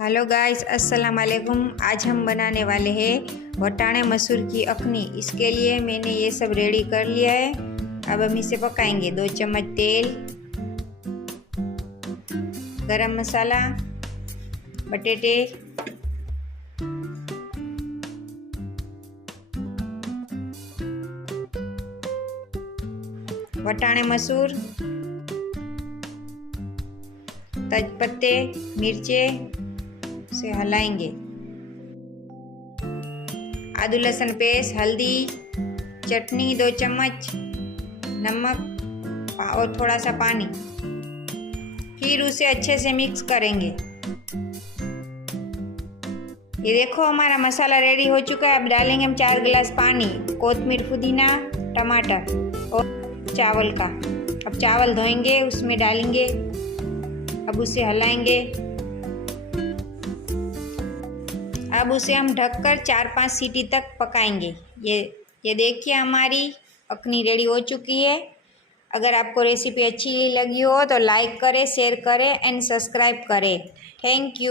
Hello guys, अस्सलाम वालेकुम। आज हम बनाने वाले हैं वटाणे मसूर की अखनी। इसके लिए मैंने ये सब रेडी कर लिया है। अब हम इसे पकाएंगे। 2 चम्मच तेल, गरम मसाला, बटेटे, वटाणे मसूर, तेजपत्ते, मिर्चे से हलाएंगे। आदू लहसुन पेस्ट, हल्दी, चटनी 2 चम्मच, नमक और थोड़ा सा पानी। फिर उसे अच्छे से मिक्स करेंगे। ये देखो हमारा मसाला रेडी हो चुका है। अब डालेंगे हम 4 गिलास पानी, कोतमीर, पुदीना, टमाटर और चावल का। अब चावल धोएंगे, उसमें डालेंगे। अब उसे हलाएंगे। अब उसे हम ढककर 4-5 सीटी तक पकाएंगे। ये देखिए हमारी अखनी रेडी हो चुकी है। अगर आपको रेसिपी अच्छी लगी हो तो लाइक करें, शेयर करें एंड सब्सक्राइब करें। Thank you.